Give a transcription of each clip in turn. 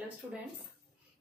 Hello students,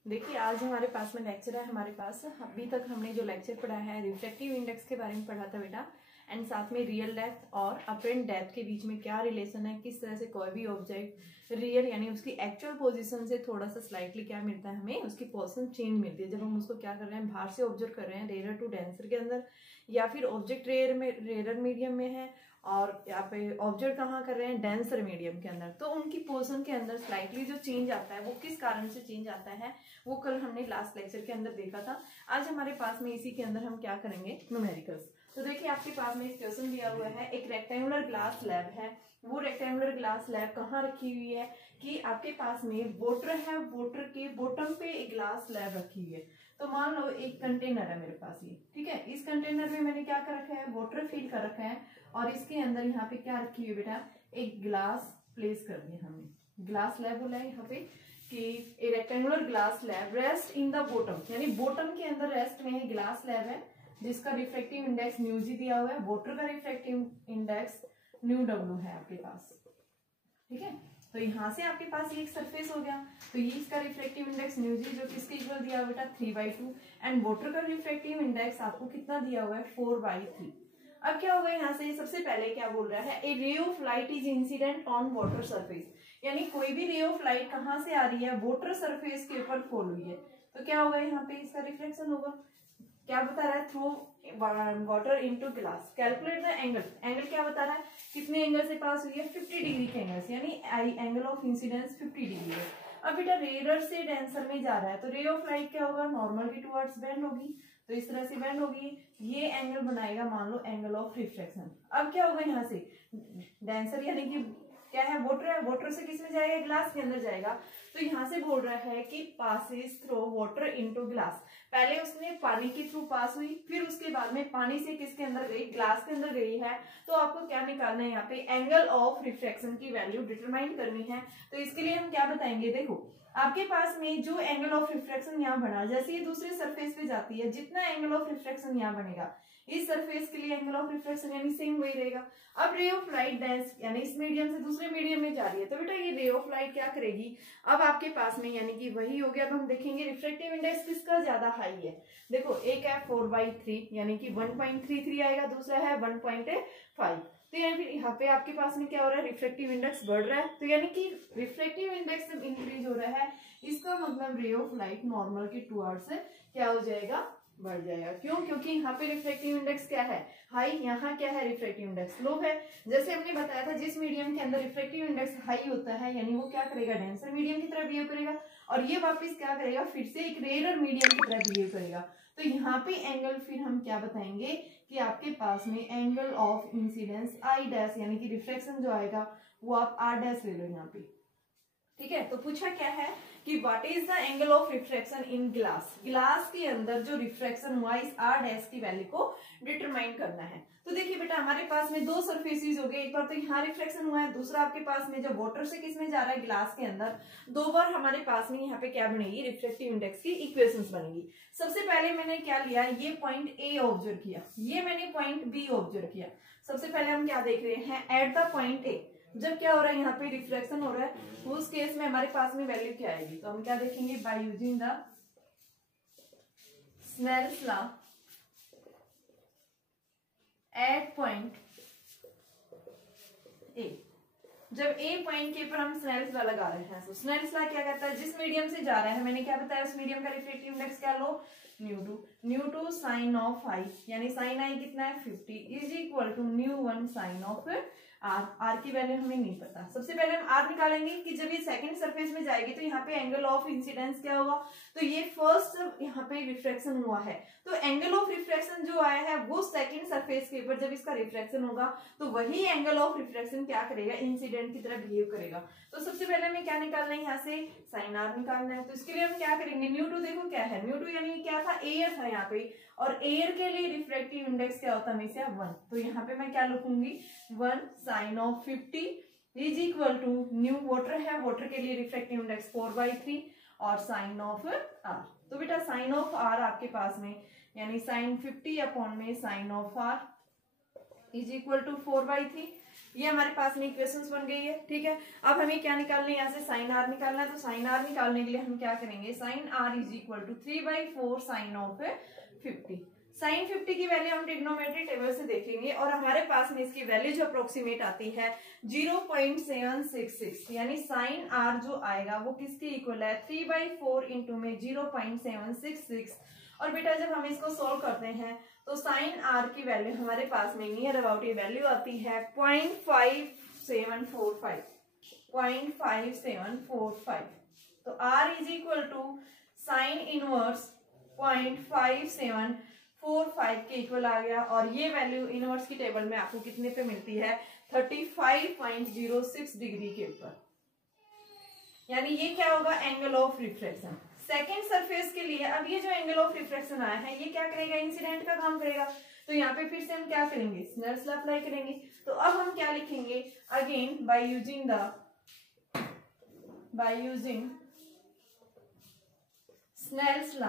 देखिए आज हमारे पास में लेक्चर है। हमारे पास अभी तक हमने जो लेक्चर पढ़ा है रिफ्रैक्टिव इंडेक्स के बारे में पढ़ा था बेटा, एंड साथ में रियल डेप्थ और अपरेंट डेप्थ के बीच में क्या रिलेशन है, किस तरह से कोई भी ऑब्जेक्ट रियल यानी उसकी एक्चुअल पोजीशन से थोड़ा सा स्लाइटली क्या मिलता है, हमें उसकी पोजीशन चेंज मिलती है जब हम उसको क्या कर रहे हैं, बाहर से ऑब्जर्व कर रहे हैं रेयर टू डेंसर के अंदर, या फिर ऑब्जेक्ट रेयर मीडियम में है और यहाँ पे ऑब्जर्व कहाँ कर रहे हैं, डेंसर मीडियम के अंदर। तो उनकी पोजीशन के अंदर स्लाइटली जो चेंज आता है वो किस कारण से चेंज आता है वो कल हमने लास्ट लेक्चर के अंदर देखा था। आज हमारे पास में इसी के अंदर हम क्या करेंगे, न्यूमेरिकल्स। तो देखिए आपके पास में एक क्वेश्चन दिया हुआ है, एक रेक्टेंगुलर ग्लास स्लैब है। वो रेक्टेंगुलर ग्लास स्लैब कहाँ रखी हुई है कि आपके पास में वाटर है, वाटर के बॉटम पे एक ग्लास स्लैब रखी हुई है। तो मान लो एक कंटेनर है मेरे पास ये, ठीक है। इस कंटेनर में मैंने क्या कर रखा है, वाटर फिल कर रखा है और इसके अंदर यहाँ पे क्या रखी हुई है बेटा, एक ग्लास प्लेस कर दिया हमने। ग्लास स्लैब बोला है यहाँ पे कि ए rectangular glass slab rest in the bottom, यानी बॉटम के अंदर रेस्ट में ग्लास स्लैब है जिसका रिफ्रैक्टिव इंडेक्स न्यू जी दिया हुआ है। वाटर का रिफ्रैक्टिव इंडेक्स न्यू डब्ल्यू है आपके पास, ठीक है। तो यहाँ से आपके पास ये एक सरफेस हो गया, तो ये इसका रिफ्रैक्टिव इंडेक्स न्यू जी जो किसके इक्वल दिया हुआ बेटा 3/2, एंड वाटर का रिफ्रैक्टिव इंडेक्स आपको कितना दिया हुआ है 4/3। अब क्या होगा यहाँ से, सबसे पहले क्या बोल रहा है, a ray of light is incident on water surface, यानी कोई भी रे ऑफ लाइट कहाँ से आ रही है, वाटर सरफेस के ऊपर फॉल हुई है। तो क्या होगा यहाँ पे, इसका रिफ्लेक्शन होगा। क्या बता रहा है, through water into glass, calculate the angle. Angle क्या बता रहा है, कितने एंगल से पास हुई है, 50 डिग्री के एंगल से, यानी एंगल ऑफ इंसिडेंस 50 डिग्री है। अब बेटा रेयर से डेंसर में जा रहा है तो रे ऑफ लाइट क्या होगा, नॉर्मल की टुवर्ड्स बेंड होगी, तो इस तरह से बेंड होगी, ये एंगल बनाएगा मान लो एंगल ऑफ रिफ्लेक्शन। अब क्या होगा यहाँ से, डेंसर यानी कि क्या है, वाटर है, वाटर से किस में जाएगा, ग्लास के अंदर जाएगा। तो यहाँ से बोल रहा है कि passes through water into glass, पहले उसने पानी के थ्रू पास हुई, फिर उसके बाद में पानी से किसके अंदर गई, ग्लास के अंदर गई है। तो आपको क्या निकालना है यहाँ पे, एंगल ऑफ रिफ्लेक्शन की वैल्यू डिटरमाइन करनी है। तो इसके लिए हम क्या बताएंगे, देखो आपके पास में जो एंगल ऑफ रिफ्लेक्शन यहाँ बना, जैसे ये दूसरे सरफेस पे जाती है, जितना एंगल ऑफ रिफ्लेक्शन यहाँ बनेगा इस सरफेस के लिए एंगल ऑफ रिफ्लेक्शन यानी सेम वही रहेगा। अब रे ऑफ लाइट डेंस यानी इस मीडियम से दूसरे मीडियम में जा रही है, तो बेटा ये रे ऑफ लाइट क्या करेगी, अब आपके पास में यानी कि वही हो गया। तो हम देखेंगे रिफ्रैक्टिव इंडेक्स किसका ज्यादा हाई है। देखो एक है 4/3 यानी कि 1.33 आएगा, दूसरा है 1.5। तो यहाँ पे आपके पास में क्या हो रहा है, रिफ्रैक्टिव इंडेक्स बढ़ रहा है। तो यानी कि रिफ्रैक्टिव इंडेक्स जब इंक्रीज हो रहा है इसका मतलब रे ऑफ लाइट नॉर्मल के टुवर्ड्स क्या हो जाएगा, बढ़ जाएगा। क्यों, क्योंकि यहाँ पे रिफ्रैक्टिव इंडेक्स क्या है, हाई, यहाँ क्या है, रिफ्रैक्टिव इंडेक्स लो है। जैसे हमने बताया था जिस मीडियम के अंदर रिफ्रैक्टिव इंडेक्स हाई होता है यानी वो क्या करेगा, डेंसर मीडियम की तरह बिहेव करेगा, और ये वापस क्या करेगा, फिर से एक रेयर मीडियम की तरह बिहेव करेगा। तो यहाँ पे एंगल फिर हम क्या बताएंगे कि आपके पास में angle of incidence I dash यानी कि रिफ्लेक्शन जो आएगा वो आप आर डैश ले लो यहाँ पे, ठीक है। तो पूछा क्या है कि what is the angle of refraction in glass, glass के अंदर जो रिफ्रैक्शन हुआ इस आर डैश की वैल्यू को डिटरमाइन करना है। तो देखिए बेटा हमारे पास में दो सरफेसेस हो गए, एक बार तो यहाँ रिफ्लेक्शन हुआ है, दूसरा आपके पास में जो वाटर से किस में जा रहा है, ग्लास के अंदर। दो बार हमारे पास में यहाँ पे क्या बनेगी, रिफ्रैक्टिव इंडेक्स की इक्वेशंस बनेगी। सबसे पहले मैंने क्या लिया, ये पॉइंट ए ऑब्जर्व किया, ये मैंने पॉइंट बी ऑब्जर्व किया। सबसे पहले हम क्या देख रहे हैं, एट द पॉइंट ए जब क्या हो रहा है, यहाँ पे रिफ्लेक्शन हो रहा है, उस केस में हमारे पास में वैल्यू क्या आएगी। तो हम क्या देखेंगे, by using the Snell's law at point A, जब ए पॉइंट के ऊपर हम स्नेल्स लॉ लगा रहे हैं, तो स्नेल्स लॉ क्या कहता है, जिस मीडियम से जा रहा है, मैंने क्या बताया उस मीडियम का रिफ्रैक्टिव इंडेक्स क्या लो, mu two sine of i, यानी साइन आई कितना है 50 is equal to mu one sine of r. Are की वैल्यू हमें नहीं पता। सबसे पहले हम आर निकालेंगे कि जब ये सेकंड सरफेस में जाएगी तो यहाँ पे एंगल ऑफ इंसिडेंस क्या होगा, तो ये फर्स्ट यहाँ पे रिफ्रैक्शन हुआ है, तो एंगल ऑफ रिफ्रैक्शन जो आया है वो सेकंड सरफेस के ऊपर जब इसका रिफ्रैक्शन होगा तो वही एंगल ऑफ रिफ्रैक्शन क्या करेगा, इंसिडेंट की तरह बिहेव करेगा। तो सबसे पहले हमें क्या निकालना है, यहाँ से साइन आर निकालना है। तो इसके लिए हम क्या करेंगे, न्यू2 देखो क्या है, न्यू2 यानी क्या था, एयर था यहाँ पे, और एयर के लिए रिफ्रैक्टिव इंडेक्स क्या होता है, हमेशा 1। तो यहाँ पे मैं क्या लिखूंगी, 1 sine of 50 is equal to mu water है, वाटर के लिए रिफ्रैक्टिव इंडेक्स 4/3 और साइन ऑफ आर। तो बेटा साइन ऑफ आर आपके पास में यानी साइन 50 अपॉन में sine of are is equal to 4/3। ये हमारे पास में इक्वेशंस बन गई है। ठीक है, अब हमें क्या निकालना है, यहाँ से साइन आर निकालना है। तो साइन आर निकालने के लिए हम क्या करेंगे, sine are is equal to 3/4 sine of 50। Sine 50 की वैल्यू हम ट्रिग्नोमेट्री टेबल से देखेंगे और हमारे पास में इसकी वैल्यू जो अप्रोक्सीमेट आती है 0.766, यानी साइन आर जो आएगा वो किसके इक्वल है, 3/4 इंटू में 0.766। और बेटा जब हम इसको सोल्व करते हैं तो साइन आर की वैल्यू हमारे पास में नियर अबाउट ये वैल्यू आती है 0.5745। तो R is equal to sine inverse 0.5745 के इक्वल आ गया। और ये वैल्यू इनवर्स की टेबल में आपको कितने पे मिलती है, 35.06 डिग्री के ऊपर, यानी ये क्या होगा, angle of reflection. Second surface के लिए अब ये जो एंगल ऑफ रिफ्लेक्शन आया है ये क्या करेगा, इंसिडेंट का काम करेगा। तो यहाँ पे फिर से हम क्या करेंगे, स्नेल्स लॉ अप्लाई करेंगे। तो अब हम क्या लिखेंगे, again by using Snell's law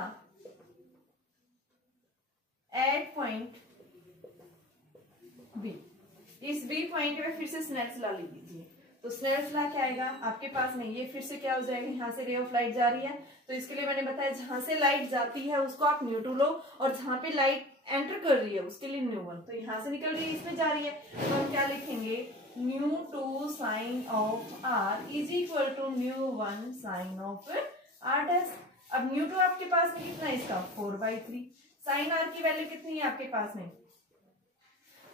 at point B. इस बी पॉइंट पे फिर से स्नेल्स लॉ लिख दीजिए। तो स्नेल्स लॉ क्या आएगा आपके पास में, ये फिर से क्या हो जाएगा, यहाँ से रे ऑफ लाइट जा रही है तो इसके लिए मैंने बताया जहां से लाइट जाती है उसको आप न्यू2 लो और जहां पे लाइट एंटर कर रही है उसके लिए न्यू1। तो यहाँ से निकल रही है इसमें जा रही है तो हम क्या लिखेंगे, mu two sine of are is equal to mu one sine of are dash. अब न्यू2 आपके पास में कितना है इसका, 4/3। साइन आर की वैल्यू कितनी है आपके पास में,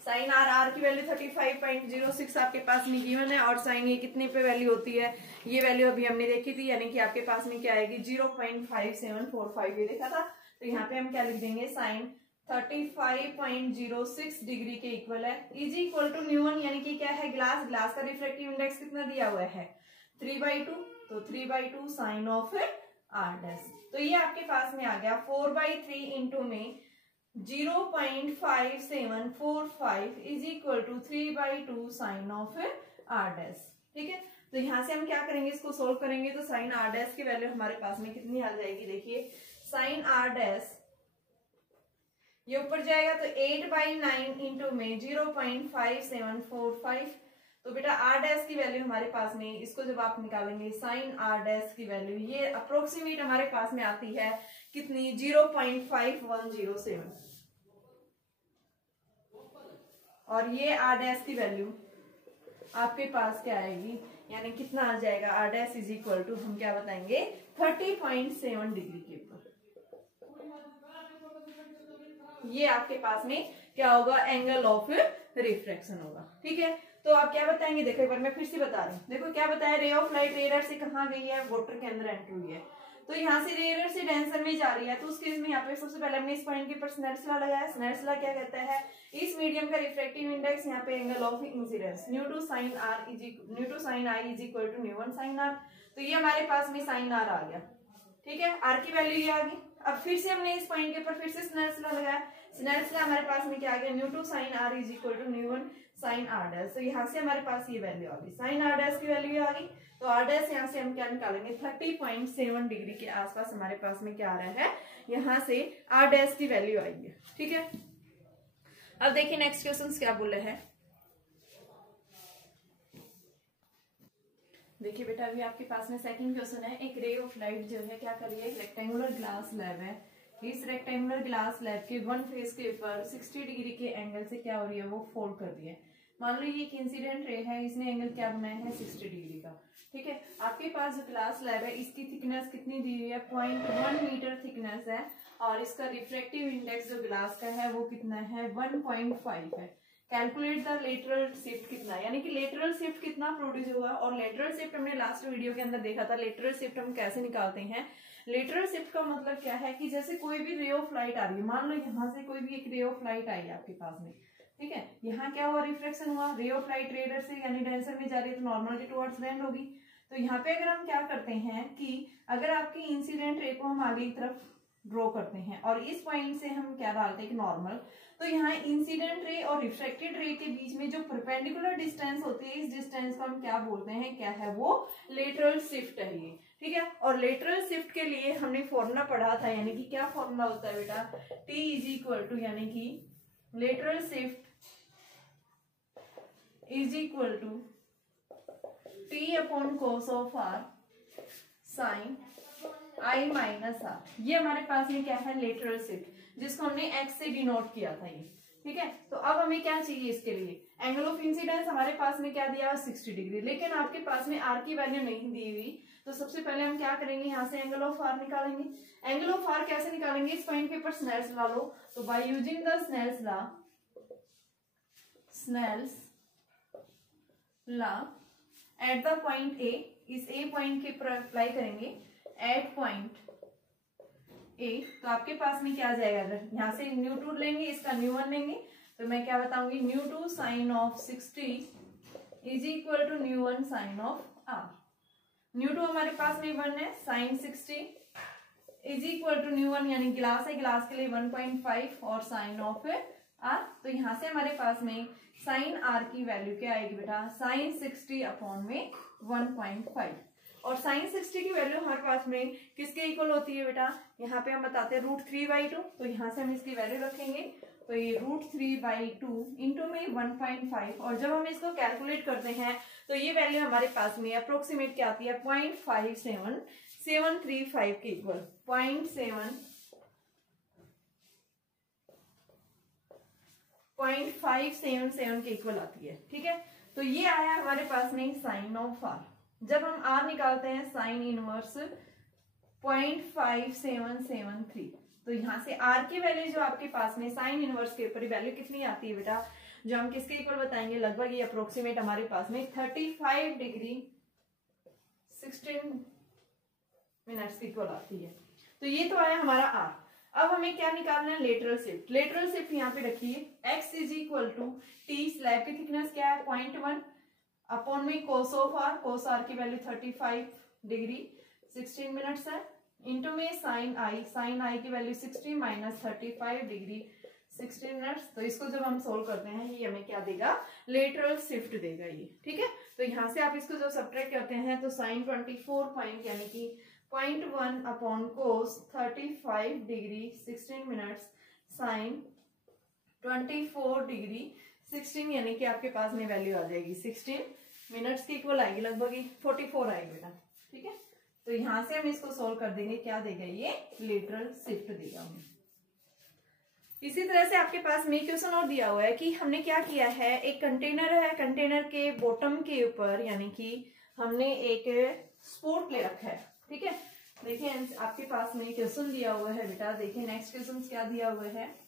साइन आर की वैल्यू 35.06 आपके पास में गिवन है। और साइन ये कितने पे वैल्यू होती है, ये वैल्यू अभी हमने देखी थी, यानी कि आपके पास में क्या आएगी 0.5745 ये देखा था। तो यहाँ पे हम क्या लिख देंगे, साइन 35.06 डिग्री के इक्वल है इज इक्वल टू न्यू1, यानी कि क्या है, ग्लास का रिफ्लेक्टिव इंडेक्स कितना दिया हुआ है 3/2। तो 3/2 साइन ऑफ आर डैश। तो ये आपके पास में आ गया 4/3 इंटू में 0.5745 is equal to 3/2 sine of are dash. ठीक है, तो यहां से हम क्या करेंगे, इसको सोल्व करेंगे तो साइन आर डैश की वैल्यू हमारे पास में कितनी आ जाएगी, देखिए साइन आर डैश ये ऊपर जाएगा तो 8/9 इंटू में 0.5745। तो बेटा आर डैश की वैल्यू हमारे पास में, इसको जब आप निकालेंगे साइन आर डैश की वैल्यू ये अप्रोक्सीमेट हमारे पास में आती है कितनी, 0.5107। और ये आर डैश की वैल्यू आपके पास क्या आएगी, यानी कितना आ जाएगा, R dash is equal to हम क्या बताएंगे 30.7 डिग्री के ऊपर। ये आपके पास में क्या होगा, एंगल ऑफ रिफ्रैक्शन होगा। ठीक है, तो आप क्या बताएंगे, देखो एक बार मैं फिर से बता रही हूँ। देखो क्या बताया, रे ऑफ लाइट रेडर से कहाँ गई है, वाटर के अंदर एंटर हुई है। तो यहाँ से रेडर से डेंसर में जा रही है। तो उस केस में यहाँ पे सबसे पहले हमने इस पॉइंट के ऊपर स्नेल्स लॉ लगाया। स्नेल्स लॉ क्या कहता है, इस मीडियम का रिफ्रैक्टिव इंडेक्स यहाँ पे angle of incidence mu two sine i is equal to mu one sine r. तो ये हमारे पास में साइन आर आ गया। ठीक है, आर की वैल्यू ये आ गई। अब फिर से हमने इस पॉइंट के ऊपर फिर से स्नेल्स लॉ लगाया। स्नेल्स लॉ हमारे पास में क्या आ गया, mu two sine are is equal to mu one sine r dash. तो यहाँ से हमारे पास ये वैल्यू आ गई, साइन आर डैश की वैल्यू आ गई। तो आर डैश यहाँ से हम क्या निकालेंगे, 30.7 डिग्री के आसपास हमारे पास में क्या आ रहा है, यहाँ से आर डैश की वैल्यू आई है। ठीक है, अब देखिए नेक्स्ट क्वेश्चन क्या बोले हैं। देखिए बेटा अभी आपके पास में सेकंड क्वेश्चन है। एक रे ऑफ लाइट जो है क्या कर रही है, एक रेक्टेंगुलर ग्लास स्लैब है। इस रेक्टेंगुलर ग्लास स्लैब के वन फेस के ऊपर 60 डिग्री के एंगल से क्या हो रही है, वो फोल्ड कर रही है। मान लो ये एक इंसिडेंट रे है, इसने एंगल क्या बनाया है 60 डिग्री का। ठीक है, आपके पास जो ग्लास स्लैब है इसकी थिकनेस कितनी दी हुई है, 0.1 मीटर थिकनेस है। और इसका रिफ्रैक्टिव इंडेक्स जो ग्लास का है वो कितना है, 1.5 है। कैलकुलेट द लेटरल शिफ्ट कितना, यानी कि लेटरल शिफ्ट कितना प्रोड्यूस होगा। और लेटरल शिफ्ट हमने लास्ट वीडियो के अंदर देखा था। लेटरल शिफ्ट हम कैसे निकालते हैं, लेटरल शिफ्ट का मतलब क्या है कि जैसे कोई भी रे ऑफ लाइट आ रही है, मान लो यहाँ से कोई भी एक रे ऑफ लाइट आई है आपके पास में। ठीक है, यहाँ क्या हुआ, रिफ्लेक्शन हुआ, रे ऑफ लाइट रेडर से यानी डेंसर में जा रही है तो नॉर्मली टुवर्ड्स लैंड होगी। तो यहाँ पे अगर हम क्या करते हैं कि अगर आपकी इंसिडेंट रे को हम आगे की तरफ ड्रॉ करते हैं और इस पॉइंट से हम क्या डालते हैं कि नॉर्मल, तो यहाँ इंसिडेंट रे और रिफ्लेक्टेड रे के बीच में जो परपेंडिकुलर डिस्टेंस होती है, इस डिस्टेंस को हम क्या बोलते हैं, क्या है वो, लेटरल शिफ्ट है ये। ठीक है, और लेटरल शिफ्ट के लिए हमने फॉर्मूला पढ़ा था, यानी कि क्या फॉर्मूला होता है बेटा, T इज इक्वल टू, यानी कि lateral shift is equal to T upon cos of R sine I minus R. ये हमारे पास में क्या है, लेटरल शिफ्ट, जिसको हमने एक्स से डिनोट किया था ये। ठीक है, तो अब हमें क्या चाहिए इसके लिए, एंगल ऑफ इंसिडेंस हमारे पास में क्या दिया, 60 डिग्री, लेकिन आपके पास में आर की वैल्यू नहीं दी हुई। तो सबसे पहले हम क्या करेंगे, यहाँ से एंगल ऑफ आर निकालेंगे। एंगल ऑफ आर कैसे निकालेंगे, इस पॉइंट के ऊपर स्नेल्स लॉ लो। तो by using the Snell's law at the point A, इस ए पॉइंट के ऊपर अप्लाई करेंगे एट पॉइंट ए, तो आपके पास में क्या आ जाएगा, यहाँ से न्यू टू लेंगे, इसका न्यू वन लेंगे, तो मैं क्या बताऊंगी, mu two sine of 60 is equal to mu one sine of R. Mu two हमारे पास में 1 है, sine 60 is equal to mu one, यानी गिलास है, गिलास के लिए 1.5 और साइन ऑफ आर। तो यहाँ से हमारे पास में साइन आर की वैल्यू क्या आएगी बेटा, साइन 60 अपॉन में 1.5, और साइन 60 की वैल्यू हमारे पास में किसके इक्वल होती है बेटा, यहाँ पे हम बताते हैं √3/2, तो यहाँ से हम इसकी वैल्यू रखेंगे, तो ये √3/2 इंटू में 1.5, और जब हम इसको कैलकुलेट करते हैं तो ये वैल्यू हमारे पास में अप्रोक्सीमेट क्या आती है, 0.57735 के इक्वल, 0.577 के इक्वल आती है। ठीक है, तो ये आया हमारे पास में साइन ऑफ आर। जब हम आर निकालते हैं साइन इनवर्स 0.5773, तो यहाँ से आर की वैल्यू जो आपके पास में साइन इनवर्स के ऊपर वैल्यू कितनी आती है बेटा, जो हम किसके इक्वल बताएंगे, लगभग ये अप्रोक्सीमेट हमारे पास में 35 डिग्री 16 मिनट्स की इक्वल आती है। तो ये तो आया हमारा आर। अब हमें क्या निकालना है, लेटरल शिफ्ट। लेटरल शिफ्ट यहाँ पे रखिए, x is equal to T, slab की थिकनेस क्या है 0.1 अपॉन में cos of R, cos R की वैल्यू 35 डिग्री 16 मिनट्स है, इंटू में साइन आई, साइन आई की वैल्यू 60 माइनस 35 डिग्री 16 मिनट्स। तो इसको जब हम सोल्व करते हैं ये हमें क्या देगा, लेटरल शिफ्ट देगा ये। ठीक है, तो यहाँ से आप इसको जब सब्ट्रैक्ट करते हैं तो साइन 24 पॉइंट यानी कि 0.1 upon cos 35 degree 16 minutes sine 24 degree 16, यानी कि आपके पास में वैल्यू आ जाएगी 16 मिनट्स की इक्वल आएगी, लगभग 44 आएगी बेटा। ठीक है, तो यहां से हम इसको सोल्व कर देंगे, क्या देगा ये, लेटरल शिफ्ट देगा हमें। इसी तरह से आपके पास में क्वेश्चन और दिया हुआ है कि हमने क्या किया है, एक कंटेनर है, कंटेनर के बॉटम के ऊपर यानी कि हमने एक स्पोर्ट ले रखा है। ठीक है, देखिए आपके पास में क्वेश्चन दिया हुआ है बेटा, देखिए नेक्स्ट क्वेश्चन क्या दिया हुआ है,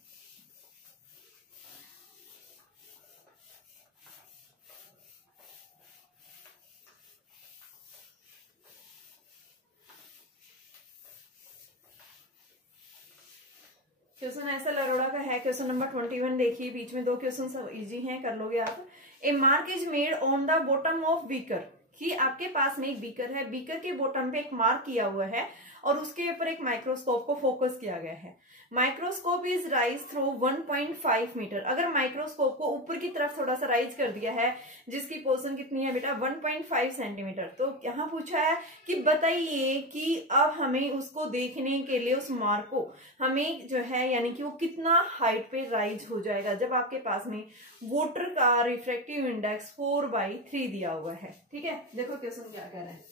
क्वेश्चन ऐसा लरोड़ा का है, क्वेश्चन नंबर 21। देखिए बीच में 2 क्वेश्चन सब इजी हैं, कर लोगे आप। A mark is made on the bottom of beaker, कि आपके पास में एक बीकर है, बीकर के बॉटम पे एक मार्क किया हुआ है और उसके ऊपर एक माइक्रोस्कोप को फोकस किया गया है। Microscope is rise through 1.5 metre. अगर माइक्रोस्कोप को ऊपर की तरफ थोड़ा सा राइज कर दिया है, जिसकी पोजीशन कितनी है बेटा 1.5 सेंटीमीटर, तो यहाँ पूछा है कि बताइए कि अब हमें उसको देखने के लिए उस मार्क को हमें जो है यानी कि वो कितना हाइट पे राइज हो जाएगा, जब आपके पास में वाटर का रिफ्रैक्टिव इंडेक्स 4/3 दिया हुआ है। ठीक है, देखो क्वेश्चन क्या कह रहा है,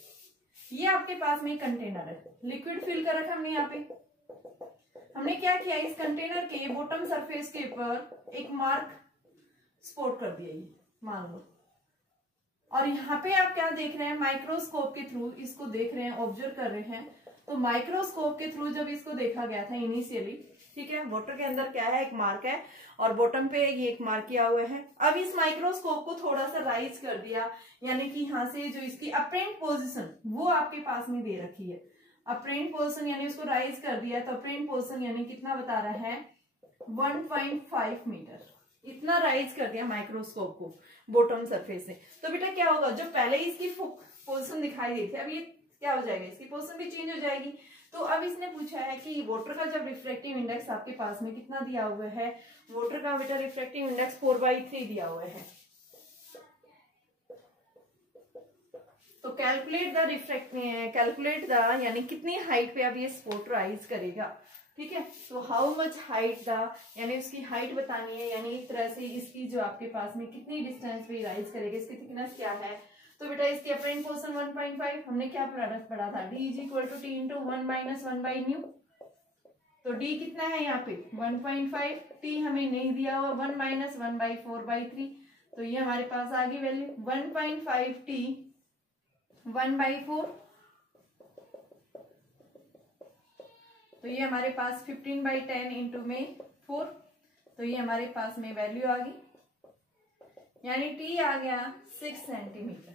ये आपके पास में कंटेनर है, लिक्विड फिल कर रखा हमने यहाँ पे। हमने क्या किया, इस कंटेनर के बॉटम सरफेस के ऊपर एक मार्क स्पॉट कर दिया, ये मान लो, और यहाँ पे आप क्या देख रहे हैं, माइक्रोस्कोप के थ्रू इसको देख रहे हैं, ऑब्जर्व कर रहे हैं। तो माइक्रोस्कोप के थ्रू जब इसको देखा गया था इनिशियली, ठीक है, वाटर के अंदर क्या है, एक मार्क है और बॉटम पे ये एक मार्क किया हुआ है। अब इस माइक्रोस्कोप को थोड़ा सा राइज कर दिया, यानी कि यहाँ से जो इसकी अपरेंट पोजीशन वो आपके पास में दे रखी है, अपरेंट पोजीशन यानी उसको राइज कर दिया, तो अपरेंट पोजीशन यानी कितना बता रहा है 1.5 मीटर, इतना राइज कर दिया माइक्रोस्कोप को बॉटम सरफेस से। तो बेटा क्या होगा, जो पहले इसकी पोजीशन दिखाई दी थी अब ये क्या हो जाएगा, इसकी पोजीशन भी चेंज हो जाएगी। तो अब इसने पूछा है कि वाटर का जब रिफ्रैक्टिव इंडेक्स आपके पास में कितना दिया हुआ है, वाटर का बेटा रिफ्रैक्टिव इंडेक्स 4/3 दिया हुआ है। तो कैलकुलेट द यानी कितनी हाइट पे अब ये स्पॉट राइज करेगा। ठीक है। तो हाउ मच हाइट द, यानी उसकी हाइट बतानी है, यानी एक तरह से इसकी जो आपके पास में कितनी डिस्टेंस पे राइज करेगा, इसकी थिकनेस क्या है। तो बेटा इसकी अपरेंट पोर्शन 1.5, हमने क्या पढ़ा था, d is equal to T into 1 minus 1 by mu. तो d कितना है यहाँ पे 1.5, t हमें नहीं दिया हुआ 1 माइनस 1 बाई 4/3, तो ये हमारे पास आ गई वैल्यू 1.5 t 1/4, तो ये हमारे पास 15/10 इंटू में 4, तो ये हमारे पास में वैल्यू आ गई, यानी t आ गया 6 सेंटीमीटर।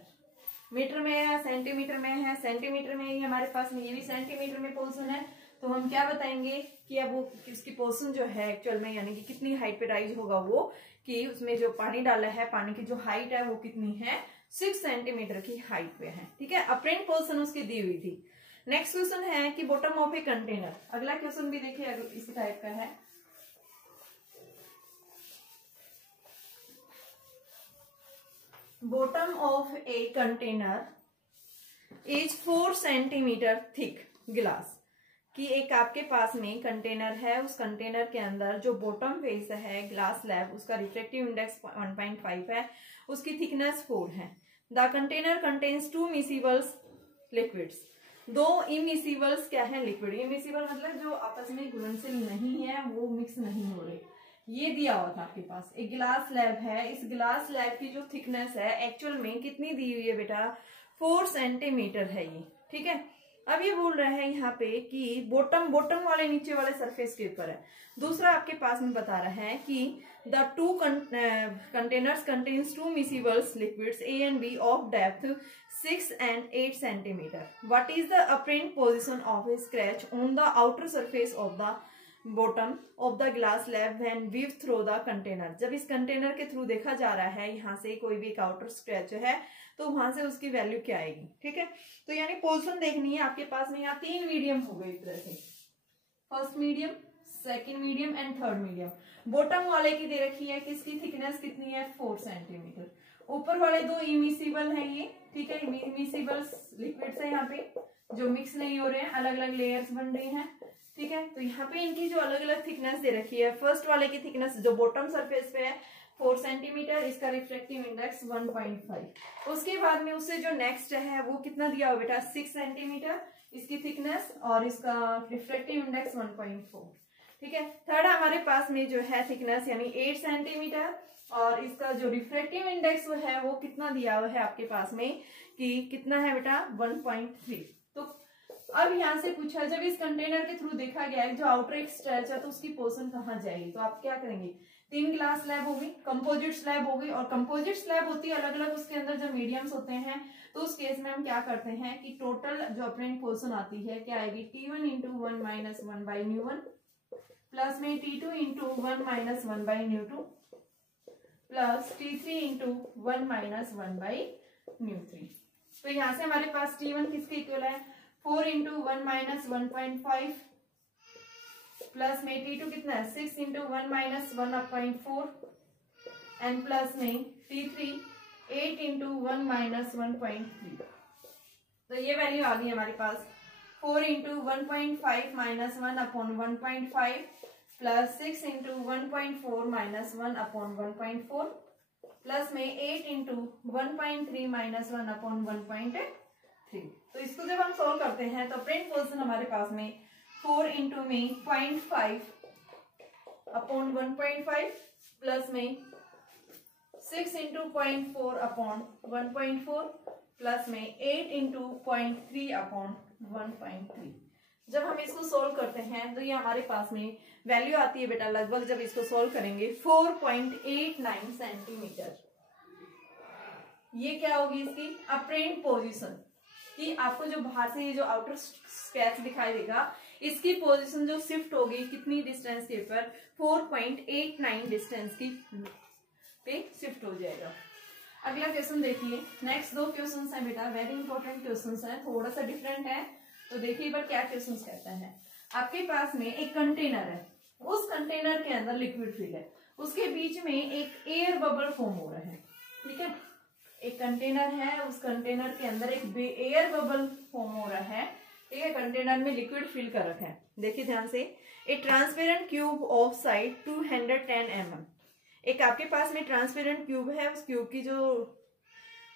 मीटर में है, सेंटीमीटर में है, सेंटीमीटर में ही हमारे पास में, ये भी सेंटीमीटर में पोर्शन है। तो हम क्या बताएंगे कि अब वो इसकी पोर्शन जो है एक्चुअल में, यानी कि कितनी हाइट पे राइज होगा वो, कि उसमें जो पानी डाला है, पानी की जो हाइट है वो कितनी है, 6 सेंटीमीटर की हाइट पे है। ठीक है, अपरेंट पोर्शन उसकी दी हुई थी। नेक्स्ट क्वेश्चन है कि बॉटम ऑफ ए कंटेनर, अगला क्वेश्चन भी देखिए इसी टाइप का है। Bottom of a container is 4 centimetre thick glass, कि एक आपके पास में कंटेनर है, उस कंटेनर के अंदर जो बॉटम फेस है ग्लास स्लैब, उसका रिफ्रैक्टिव इंडेक्स 1.5 है, उसकी थिकनेस 4 है। The container contains 2 miscibles liquids, 2 इमिसिबल्स क्या है लिक्विड, इमिसिबल मतलब जो आपस में घुलनशील नहीं है, वो मिक्स नहीं हो रहे। ये दिया हुआ था आपके पास, एक ग्लास स्लैब है, इस ग्लास स्लैब की जो थिकनेस है एक्चुअल में कितनी दी हुई है बेटा, 4 सेंटीमीटर है ये। ठीक है, अब ये बोल रहा है यहाँ पे कि बॉटम वाले नीचे वाले सरफेस के ऊपर है। दूसरा आपके पास में बता रहा है कि the 2 containers contains 2 miscibles liquids A and B of depth 6 and 8 centimeter. What is the apparent position of a scratch on the outer surface of the bottom of the glass slab when viewed through the container? जब इस container के through देखा जा रहा है, यहाँ से कोई भी एक आउटर स्क्रैच है, तो वहां से उसकी वैल्यू क्या आएगी। ठीक है, तो यानी पोजीशन देखनी है आपके पास में। यहाँ 3 मीडियम हो गए एक तरह से, first medium, second medium and third medium. Bottom वाले की दे रखी है कि इसकी थिकनेस कितनी है, 4 सेंटीमीटर। ऊपर वाले 2 इमिसिबल है ये, ठीक है, इमिसिबल लिक्विड्स है यहाँ पे, जो मिक्स नहीं हो रहे हैं, अलग अलग लेयर्स बन रही हैं। ठीक है, तो यहाँ पे इनकी जो अलग अलग थिकनेस दे रखी है, फर्स्ट वाले की थिकनेस जो बॉटम सरफेस पे है 4 सेंटीमीटर, इसका रिफ्रैक्टिव इंडेक्स 1.5। उसके बाद में उससे जो नेक्स्ट है वो कितना दिया हुआ बेटा, 6 सेंटीमीटर इसकी थिकनेस, और इसका रिफ्रैक्टिव इंडेक्स 1.4। ठीक है, थर्ड हमारे पास में जो है थिकनेस यानी 8 सेंटीमीटर, और इसका जो रिफ्रैक्टिव इंडेक्स है वो कितना दिया हुआ है आपके पास में, कि कितना है बेटा, 1.3। तो अब यहाँ से पूछा, जब इस कंटेनर के थ्रू देखा गया है जो आउटर एक स्ट्रेच है, तो उसकी पोर्शन कहाँ जाएगी, तो आप क्या करेंगे, 3 ग्लास स्लैब होगी, कंपोजिट स्लैब होगी, और कंपोजिट स्लैब होती है अलग अलग, उसके अंदर जब मीडियम्स होते हैं, तो उस केस में हम क्या करते हैं कि टोटल जो अपरेंट पोर्शन आती है क्या आएगी, T1 into 1 minus 1 by new 1 plus में T2 into 1 minus 1 by new 2 plus T3 into 1 minus 1 by new 3। तो यहाँ से हमारे पास T1 किसके इक्वल है, 4 इंटू 1 माइनस 1.5 प्लस में T2 कितना है, 6 इंटू 1 माइनस 1/4 एंड प्लस में T3 8 इंटू 1 माइनस 1.3। तो ये वैल्यू आ गई हमारे पास 4 into 1.5 minus 1/1.5 plus 6 into 1.4 minus 1/1.4 plus में 8 इंटू 1.3 माइनस 1/1.3। तो इसको जब हम सोल्व करते हैं तो अपरेंट पोर्शन हमारे पास में 4 इंटू में 0.5/1.5 प्लस में 6 इंटू 0.4/1.4 प्लस में 8 इंटू 0.3/1.3। जब हम इसको सोल्व करते हैं तो ये हमारे पास में वैल्यू आती है बेटा, लगभग जब इसको सोल्व करेंगे 4.89 सेंटीमीटर। ये क्या होगी इसकी अपरेंट पोजीशन, कि आपको जो बाहर से ये जो आउटर स्केच दिखाई देगा, इसकी पोजीशन जो शिफ्ट होगी कितनी डिस्टेंस के ऊपर, 4.89 डिस्टेंस की पे शिफ्ट हो जाएगा। अगला क्वेश्चन देखिए, नेक्स्ट 2 क्वेश्चन है बेटा, वेरी इंपॉर्टेंट क्वेश्चन है, थोड़ा सा डिफरेंट है, तो देखिए पर क्या क्वेश्चन कहता है। आपके पास में एक कंटेनर है, उस कंटेनर के अंदर लिक्विड फिल है, उसके बीच में एक एयर बबल फॉर्म हो रहा है। ठीक है, एक कंटेनर है, उस कंटेनर के अंदर एक एयर बबल फॉर्म हो रहा है। ठीक है, कंटेनर में लिक्विड फिल कर रखा है। देखिए ध्यान से, ए transparent cube of side 210 mm। एक आपके पास में ट्रांसपेरेंट क्यूब है, उस क्यूब की जो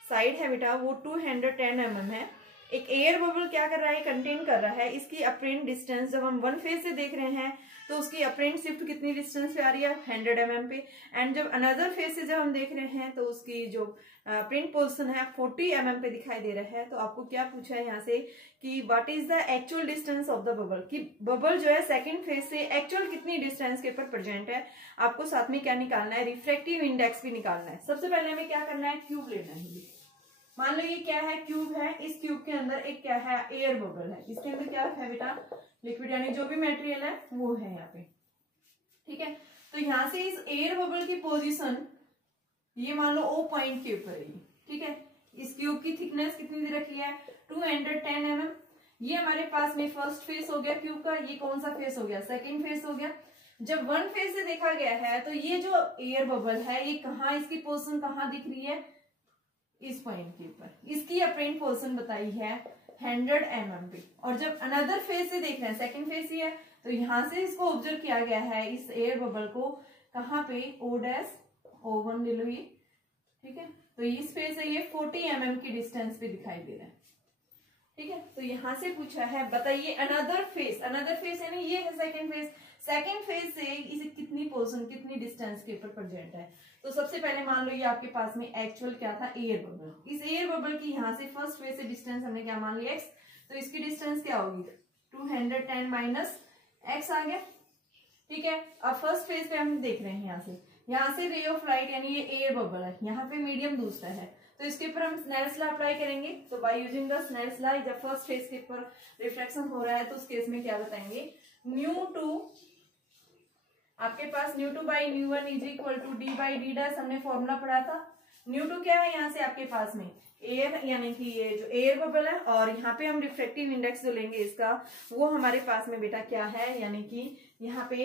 साइड है बेटा वो 210 mm है। एक एयर बबल क्या कर रहा है, कंटेन कर रहा है। इसकी अपरेंट डिस्टेंस जब हम वन फेज से देख रहे हैं तो उसकी अपरेंट शिफ्ट कितनी डिस्टेंस पे आ रही है, 100 mm पे। एंड जब अनदर फेज से जब हम देख रहे हैं तो उसकी जो प्रिंट पोजीशन है 40 mm पे दिखाई दे रहा है। तो आपको क्या पूछा है यहाँ से कि what is the actual distance of the bubble, कि बबल जो है सेकंड फेज से एक्चुअल कितनी डिस्टेंस के ऊपर प्रेजेंट है। आपको साथ में क्या निकालना है, रिफ्रैक्टिव इंडेक्स भी निकालना है। सबसे पहले हमें क्या करना है, क्यूब लेना है। मान लो ये क्या है, क्यूब है। इस क्यूब के अंदर एक क्या है, एयर बबल है। इसके अंदर क्या है बेटा, लिक्विड यानी जो भी मटेरियल है वो है यहाँ पे। ठीक है, तो यहाँ से इस एयर बबल की पोजीशन ये मान लो O पॉइंट के ऊपर है। ठीक है, इस क्यूब की थिकनेस कितनी दे रखी है, 210 mm। ये हमारे पास में फर्स्ट फेस हो गया क्यूब का। ये कौन सा फेस हो गया, सेकेंड फेस हो गया। जब वन फेस से देखा गया है तो ये जो एयर बबल है ये कहाँ, इसकी पोजीशन कहाँ दिख रही है, इस पॉइंट के ऊपर। इसकी अपरेंट पोजीशन बताई है 100 mm पे। और जब अनदर फेज से देख रहे हैं, सेकंड फेज ही है, तो यहां से इसको ऑब्जर्व किया गया है इस एयर बबल को कहाँ पे, O', O1 ले लो ये। ठीक है, तो इस फेज से ये 40 mm की डिस्टेंस पे दिखाई दे रहा है। ठीक है, तो यहां से पूछा है बताइए अनदर फेज, अनदर फेज यानी ये है सेकंड फेज, सेकंड फेज से इसे कितनी पोजीशन, कितनी डिस्टेंस के ऊपर प्रेजेंट है। तो सबसे पहले मान लो ये आपके पास में एक्चुअल क्या था, एयर बबल। इस एयर बबल की यहाँ से फर्स्ट फेज से डिस्टेंस हमने क्या मान लिया, x। तो इसकी डिस्टेंस क्या होगी, 210 माइनस x आ गया। ठीक है, अब फर्स्ट फेज पे हम देख रहे हैं यहाँ से रे ऑफ लाइट यानी ये एयर बबल है, यहाँ पे मीडियम दूसरा है, तो इसके ऊपर हम स्नेल्स लॉ अप्लाई करेंगे। तो by using the Snell's law, जब फर्स्ट फेज के ऊपर रिफ्लेक्शन हो रहा है तो उस केस में क्या बताएंगे, µ2 आपके पास µ2 by µ1 is equal to d by d dash, हमने फॉर्मूला पढ़ा था। µ2 क्या है यहाँ से आपके पास में एयर, यानी कि ये जो एयर बबल है, और यहाँ पे हम रिफ्लेक्टिव इंडेक्स जो लेंगे इसका वो हमारे पास में बेटा क्या है, यानी कि यहाँ पे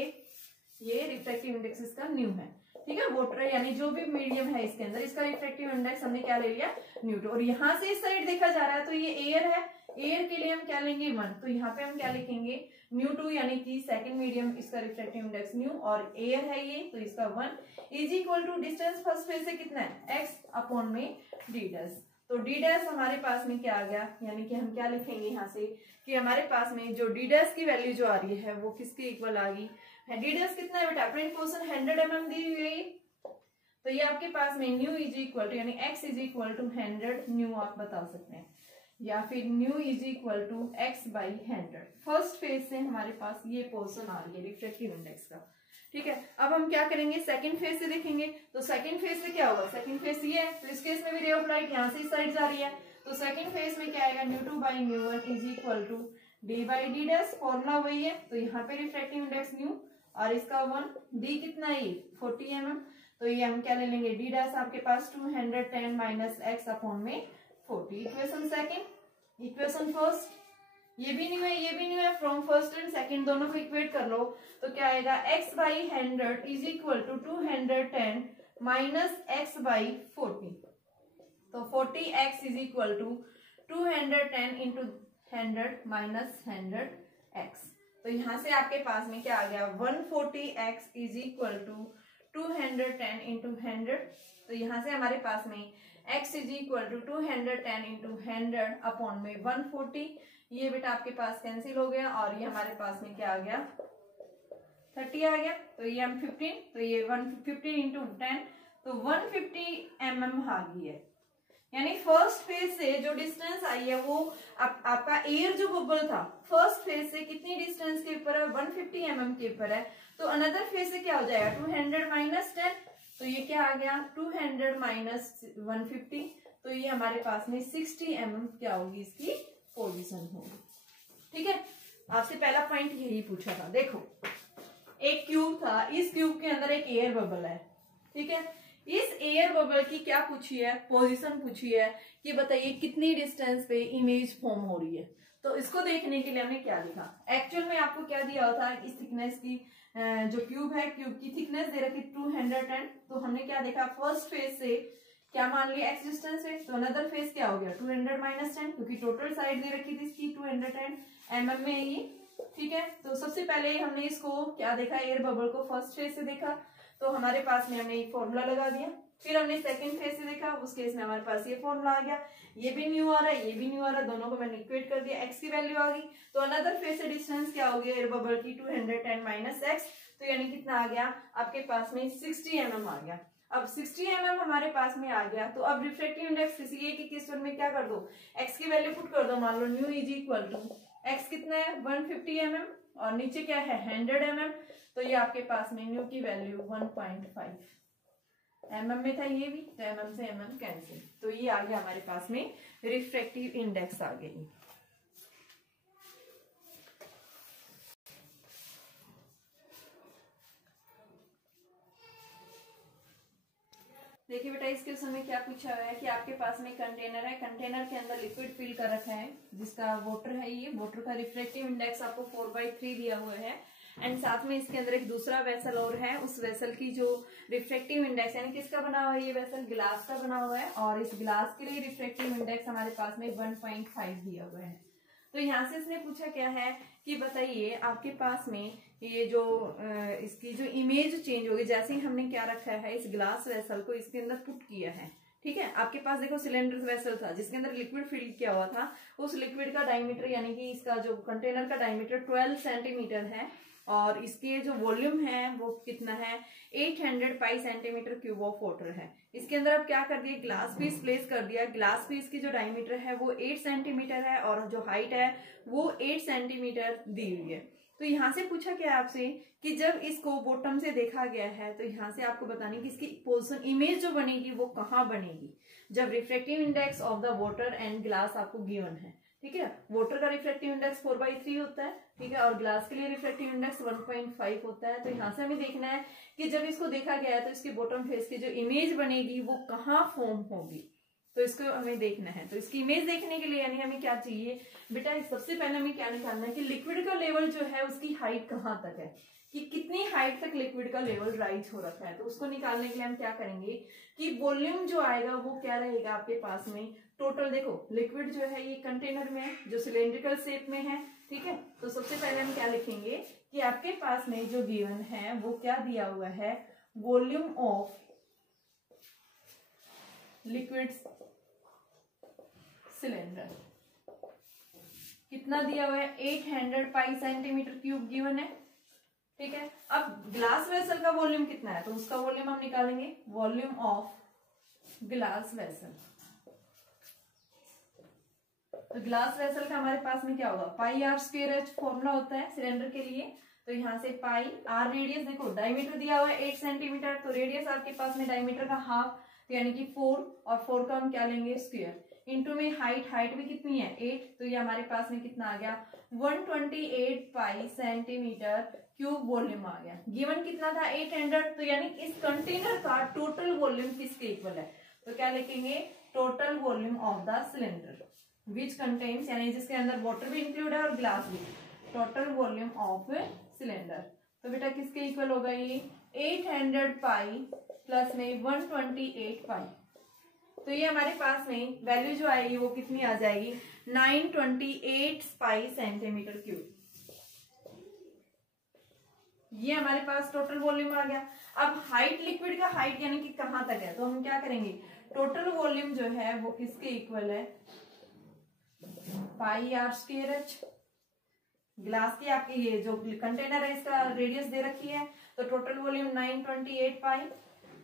ये रिफ्लेक्टिव इंडेक्स इसका न्यू है। ठीक है, वाटर यानी जो भी मीडियम है इसके अंदर, इसका रिफ्लेक्टिव इंडेक्स हमने क्या ले लिया, µ2। और यहाँ से इस साइड देखा जा रहा है तो ये एयर है, एयर के लिए हम क्या लेंगे 1। तो यहाँ पे हम क्या लिखेंगे µ2 यानी कि सेकंड मीडियम, इसका रिफ्लेक्टिव इंडेक्स न्यू, और एयर है ये तो इसका 1 इज इक्वल टू डिस्टेंस फर्स्ट फेज से कितना है, x अपॉन में d डैश। तो d डैश हमारे पास में क्या आ गया, यानी कि हम क्या लिखेंगे यहाँ से कि हमारे पास में जो d डैश की वैल्यू जो आ रही है वो किसके इक्वल आ गई, d डैश कितना है बेटा, अपरेंट पोजीशन 100 mm दी हुई है। तो ये आपके पास में न्यू इज इक्वल टू यानी x is equal to 100 mu आप बता सकते हैं, या फिर mu is equal to x by 100। First phase से हमारे पास ये पोजीशन आ रही है रिफ्लेक्टिव इंडेक्स का। ठीक है, अब हम क्या करेंगे, सेकंड फेज से देखेंगे। तो सेकंड फेज से क्या होगा, सेकंड फेज ये है, तो इस केस में भी रे ऑफ लाइट यहाँ से इस साइड जा रही है। तो सेकंड फेज में क्या आएगा, µ2 by µ1 is equal to d by d dash, formula वही है। तो यहाँ पे रिफ्लेक्टिव इंडेक्स न्यू और इसका 1, d कितना है ये 40 mm। तो ये हम क्या ले लेंगे, d डैश आपके पास 210 माइनस x अपॉन में 40। इक्वेशन सेकंड, इक्वेशन फर्स्ट, ये भी न्यू है ये भी न्यू है, फ्रॉम फर्स्ट एंड सेकंड दोनों को इक्वेट कर लो तो क्या आएगा, x by 100 is equal to 210 minus x by 40। तो 40x is equal to 210 into 100 minus 100x। तो यहाँ से आपके पास में क्या आ गया, 140x is equal to 210 into 100। तो यहाँ से हमारे पास में x is equal to 210 into 100 upon में 140। ये बेटा आपके पास कैंसिल हो गया और ये हमारे पास में क्या आ गया, 30 आ गया। तो ये हम 15, तो ये 115 इंटू 10 तो 150 mm आ गई है। यानी फर्स्ट फेज से जो डिस्टेंस आई है वो आपका एयर जो बबल था फर्स्ट फेज से कितनी डिस्टेंस के ऊपर है, 150 mm के ऊपर है। तो अनदर फेज से क्या हो जाएगा, 200 माइनस 10, तो ये क्या आ गया 200 माइनस 150। तो ये हमारे पास में 60 mm क्या होगी इसकी पोजीशन होगी। ठीक है, आपसे पहला पॉइंट यही पूछा था। देखो एक क्यूब था, इस क्यूब के अंदर एक एयर बबल है। ठीक है, इस एयर बबल की क्या पूछी है, पोजीशन पूछी है कि बताइए कितनी डिस्टेंस पे इमेज फॉर्म हो रही है। तो इसको देखने के लिए हमने क्या लिखा, एक्चुअल में आपको क्या दिया होता है, इस थिकनेस की जो क्यूब है क्यूब की थिकनेस दे रखी 210। तो हमने क्या देखा, फर्स्ट फेज से क्या मान लिया x डिस्टेंस है, तो अनदर फेज क्या हो गया 200 माइनस 10, क्योंकि टोटल साइड दे रखी थी इसकी 210 mm में है ये, ठीक है। तो सबसे पहले हमने इसको क्या देखा, एयर बबल को फर्स्ट फेज से देखा, तो हमारे पास में हमने एक फॉर्मूला लगा दिया। फिर हमने सेकंड फेज से देखा, उस केस में हमारे पास ये फॉर्मूला आ गया, ये भी न्यू आ रहा है, ये भी न्यू आ रहा है, दोनों को मैंने इक्वेट कर दिया, x की वैल्यू आ गई। तो अनदर फेज से डिस्टेंस क्या हो गया एयर बबल की, 210 माइनस एक्स, तो यानी कितना आ गया आपके पास में 60 mm आ गया। अब 60 mm हमारे पास में आ गया, तो अब रिफ्रैक्टिव इंडेक्स किसी एक केस में क्या कर दो, x की वैल्यू पुट कर दो, मान लो mu is equal to x कितना है 150 mm और नीचे क्या है 100 mm, तो ये आपके पास में न्यू की वैल्यू 1.5 mm में था, ये भी तो mm से mm कैंसिल, तो ये आ गया हमारे पास में रिफ्रैक्टिव इंडेक्स आ गई। देखिए बेटा इस क्वेश्चन में क्या पूछा हुआ है कि आपके पास में कंटेनर है, कंटेनर के अंदर लिक्विड फिल कर रखा है जिसका वाटर है, ये वाटर का रिफ्रैक्टिव इंडेक्स आपको 4/3 दिया हुआ है, एंड साथ में इसके अंदर एक दूसरा वेसल और है, उस वेसल की जो रिफ्रैक्टिव इंडेक्स यानी किसका बना हुआ है, ये वेसल ग्लास का बना हुआ है, और इस ग्लास के लिए रिफ्रैक्टिव इंडेक्स हमारे पास में 1.5 दिया हुआ है। तो यहाँ से इसने पूछा क्या है कि बताइए आपके पास में ये जो इसकी जो इमेज चेंज होगी, जैसे ही हमने क्या रखा है इस ग्लास वेसल को इसके अंदर पुट किया है, ठीक है। आपके पास देखो सिलेंडर वेसल था जिसके अंदर लिक्विड फिल किया हुआ था, उस लिक्विड का डायमीटर यानी कि इसका जो कंटेनर का डायमीटर 12 सेंटीमीटर है, और इसके जो वॉल्यूम है वो कितना है 800 पाई सेंटीमीटर क्यूब ऑफ वाटर है। इसके अंदर अब क्या कर दिया, ग्लास पीस प्लेस कर दिया, ग्लास पीस की जो डायमीटर है वो 8 सेंटीमीटर है और जो हाइट है वो 8 सेंटीमीटर दी हुई है। तो यहाँ से पूछा क्या आपसे कि जब इसको बॉटम से देखा गया है, तो यहाँ से आपको बतानी कि इसकी पोजीशन इमेज जो बनेगी वो कहाँ बनेगी, जब refractive index of the water and glass आपको गिवन है, ठीक है। वाटर का रिफ्रैक्टिव इंडेक्स 4/3 होता है, ठीक है, और ग्लास के लिए रिफ्रैक्टिव इंडेक्स 1.5 होता है। तो यहाँ से हमें देखना है कि जब इसको देखा गया है तो इसकी बॉटम फेस की जो इमेज बनेगी वो कहाँ फॉर्म होगी, तो इसको हमें देखना है। तो इसकी इमेज देखने के लिए यानी हमें क्या चाहिए बेटा, सबसे पहले हमें क्या निकालना है कि लिक्विड का लेवल जो है उसकी हाइट कहाँ तक है, कि कितनी हाइट तक लिक्विड का लेवल राइज हो रखा है। तो उसको निकालने के लिए हम क्या करेंगे कि वॉल्यूम जो आएगा वो क्या रहेगा आपके पास में टोटल, देखो लिक्विड जो है ये कंटेनर में जो सिलेंड्रिकल शेप में है, ठीक है। तो सबसे पहले हम क्या लिखेंगे कि आपके पास में जो गिवन है वो क्या दिया हुआ है, वॉल्यूम ऑफ लिक्विड सिलेंडर कितना दिया हुआ है 800 पाई सेंटीमीटर क्यूब गिवन है, ठीक है। अब ग्लास वेसल का वॉल्यूम कितना है, तो उसका वॉल्यूम हम निकालेंगे, वॉल्यूम ऑफ ग्लास वेसल। तो ग्लास वेसल का हमारे पास में क्या होगा, पाई आर स्क्वायर एच फॉर्मूला होता है सिलेंडर के लिए। तो यहाँ से पाई आर रेडियस, देखो डायमीटर दिया हुआ है 8 सेंटीमीटर, तो रेडियस आपके पास में डायमीटर का हाफ, तो यानी कि 4, और 4 का हम क्या लेंगे स्क्वायर, इनटू में हाइट भी कितनी है 8, तो ये हमारे पास में कितना आ गया 128 पाई सेंटीमीटर क्यूब वॉल्यूम आ गया। गिवन कितना था 800, तो यानी इस कंटेनर का टोटल वॉल्यूम किसके इक्वल है, तो क्या लिखेंगे total volume of the cylinder which contains, यानी जिसके अंदर वाटर भी इंक्लूड है और ग्लास भी, टोटल वॉल्यूम ऑफ सिलेंडर। तो बेटा किसके इक्वल होगा ये 800 पाई प्लस में 128 पाई, तो ये हमारे पास में वैल्यू जो आएगी वो कितनी आ जाएगी 928 पाई सेंटीमीटर क्यूब। ये हमारे पास टोटल वॉल्यूम आ गया। अब हाइट, लिक्विड का हाइट यानी कि कहां तक है, तो हम क्या करेंगे टोटल वॉल्यूम जो है वो किसके इक्वल है पाई आर स्क्वायर एच। ग्लास की आपकी ये जो कंटेनर है इसका रेडियस दे रखी है, तो total volume 928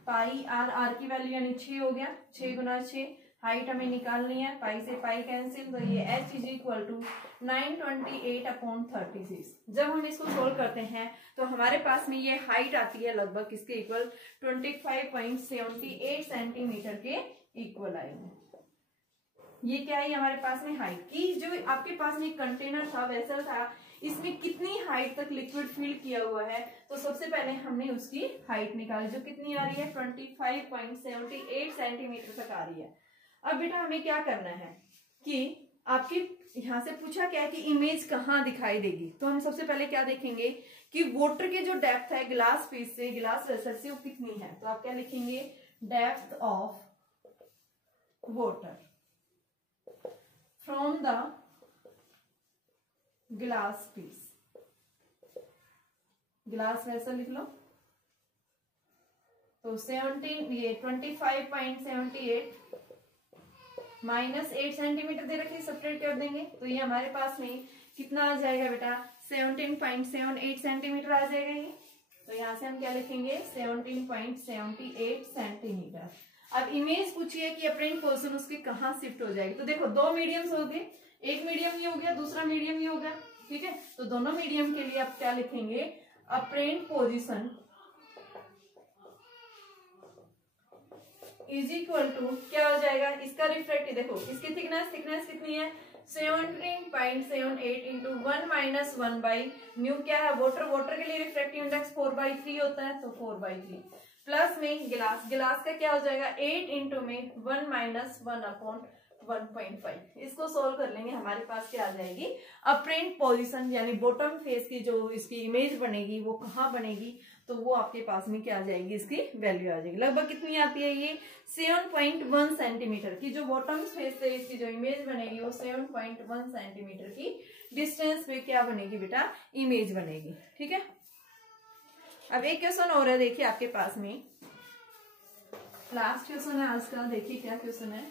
pi R, are की वैल्यू यानी 6 हो गया, 6 गुना 6, हाइट हमें निकालनी है, पाई से पाई कैंसिल, तो ये h इज इक्वल टू 928/36। जब हम इसको सोल्व करते हैं तो हमारे पास में ये हाइट आती है लगभग किसके इक्वल 25.78 सेंटीमीटर के इक्वल आएगी। ये क्या है हमारे पास में हाइट की, जो आपके पास में कंटेनर था वेसल था, इसमें कितनी हाइट तक लिक्विड फिल किया हुआ है, तो सबसे पहले हमने उसकी हाइट निकाली जो कितनी आ रही है 25.78 सेंटीमीटर तक आ रही है। अब बेटा हमें क्या करना है कि आपकी यहाँ से पूछा क्या है कि इमेज कहाँ दिखाई देगी, तो हम सबसे पहले क्या देखेंगे कि वाटर की जो डेप्थ है ग्लास पीस से, ग्लास वेसल से, वो कितनी है। तो आप क्या लिखेंगे depth of water from the glass piece, glass vessel लिख लो। तो 17 ये 25.78 माइनस 8 सेंटीमीटर दे रखी, सब्ट्रैक्ट कर देंगे तो ये हमारे पास में कितना आ जाएगा बेटा 17.78 सेंटीमीटर आ जाएगा ये। तो यहाँ से हम क्या लिखेंगे 17.78 सेंटीमीटर। अब इमेज पूछिए कि अपरेंट पोर्शन उसके कहाँ शिफ्ट हो जाएगी। तो देखो दो मीडियम्स हो गए, एक मीडियम ये हो गया, दूसरा मीडियम ये हो गया, ठीक है। तो दोनों मीडियम के लिए आप क्या लिखेंगे apparent position is equal to क्या हो जाएगा इसका रिफ्रैक्टिव, देखो इसकी थिकनेस कितनी है 17.78 इंटू 1 माइनस 1 बाई न्यू क्या है वाटर के लिए रिफ्रैक्टिव इंडेक्स 4/3 होता है, तो 4/3 प्लस में गिलास का क्या हो जाएगा 8 इंटू में 1 माइनस 1/1.5। इसको सोल्व कर लेंगे, हमारे पास क्या आ जाएगी अपरेंट पोजीशन यानी बॉटम फेस की जो इसकी इमेज बनेगी वो कहाँ बनेगी, तो वो आपके पास में क्या आ जाएगी इसकी वैल्यू आ जाएगी। लगभग कितनी आती है ये 7.1 सेंटीमीटर की जो बॉटम फेस से इसकी जो इमेज बनेगी वो 7.1 सेंटीमीटर की डिस्टेंस पे क्या बनेगी बेटा इमेज बनेगी, ठीक है। अब एक क्वेश्चन और है, देखिए आपके पास में लास्ट क्वेश्चन है आज का। देखिए क्या क्वेश्चन है,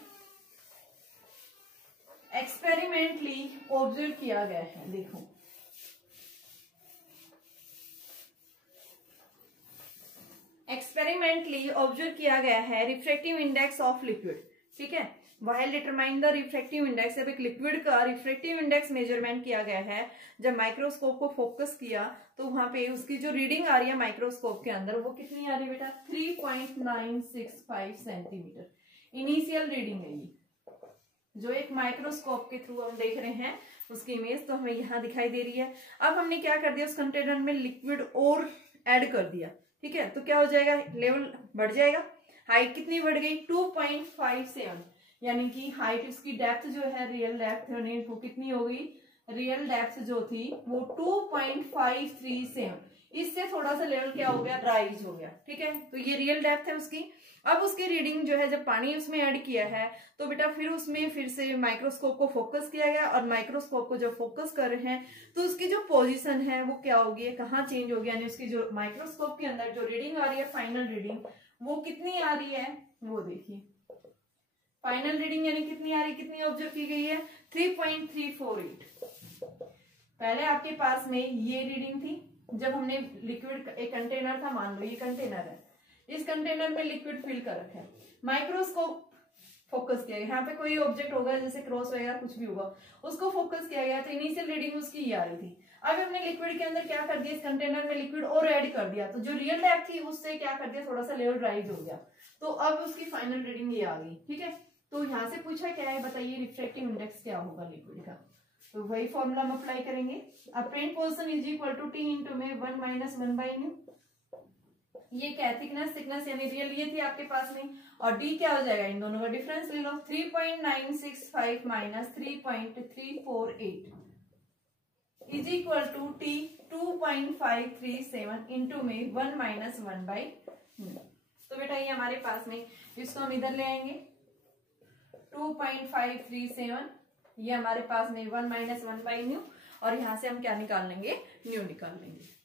एक्सपेरिमेंटली ऑब्जर्व किया गया है, देखो एक्सपेरिमेंटली ऑब्जर्व किया गया है रिफ्रैक्टिव इंडेक्स ऑफ लिक्विड, ठीक है। While determine the refractive index, अब एक लिक्विड का रिफ्रैक्टिव इंडेक्स मेजरमेंट किया गया है। जब माइक्रोस्कोप को फोकस किया तो वहां पे उसकी जो रीडिंग आ रही है माइक्रोस्कोप के अंदर वो कितनी आ रही है बेटा 3.965 सेंटीमीटर इनिशियल रीडिंग है ये, जो एक माइक्रोस्कोप के थ्रू हम देख रहे हैं उसकी इमेज तो हमें यहाँ दिखाई दे रही है। अब हमने क्या कर दिया उस कंटेनर में लिक्विड और ऐड कर दिया, ठीक है। तो क्या हो जाएगा लेवल बढ़ जाएगा, हाइट कितनी बढ़ गई 2.57 यानी कि हाइट उसकी डेप्थ जो है रियल डेप्थ वो कितनी हो गई, रियल डेप्थ जो थी वो 2.537, इससे थोड़ा सा लेवल क्या हो गया राइज हो गया, ठीक है। तो ये रियल डेप्थ है उसकी। अब उसकी रीडिंग जो है जब पानी उसमें ऐड किया है तो बेटा फिर उसमें फिर से माइक्रोस्कोप को फोकस किया गया और माइक्रोस्कोप को जब फोकस कर रहे हैं तो उसकी जो पोजीशन है वो क्या होगी कहाँ चेंज होगी, यानी उसकी जो माइक्रोस्कोप के अंदर जो रीडिंग आ रही है फाइनल रीडिंग वो कितनी आ रही है, वो देखिए फाइनल रीडिंग यानी कितनी आ रही है, कितनी ऑब्जर्व की गई है 3.348। पहले आपके पास में ये रीडिंग थी जब हमने लिक्विड एक कंटेनर था, मान लो ये कंटेनर है, इस कंटेनर में लिक्विड फिल कर रखा है, माइक्रोस्कोप फोकस किया गया, यहाँ पे कोई ऑब्जेक्ट होगा जैसे क्रॉस वगैरह कुछ भी होगा उसको फोकस किया गया तो इनिशियल रीडिंग उसकी ये आ रही थी। अब हमने लिक्विड के अंदर क्या कर दिया इस कंटेनर में लिक्विड और ऐड कर दिया तो जो रियल डेप्थ थी उससे क्या कर दिया थोड़ा सा लेवल राइज हो गया, तो अब उसकी फाइनल रीडिंग ये आ गई, ठीक है। तो यहाँ से पूछा क्या है बताइए रिफ्रैक्टिव इंडेक्स क्या होगा लिक्विड का, तो वही फॉर्मूला हम अप्लाई करेंगे apparent portion is equal to T into में 1 माइनस 1 बाई न्यू, ये क्या है थिकनेस यानी रियल ये थी आपके पास में और डी क्या हो जाएगा इन दोनों का डिफरेंस ले लो 3.965 minus 3.348 is equal to T 2.537 into में 1 माइनस 1 बाई। तो बेटा ये हमारे पास में इसको हम इधर ले आएंगे 2.537, ये हमारे पास में 1 माइनस 1 बाई न्यू और यहाँ से हम क्या निकाल लेंगे न्यू निकाल लेंगे।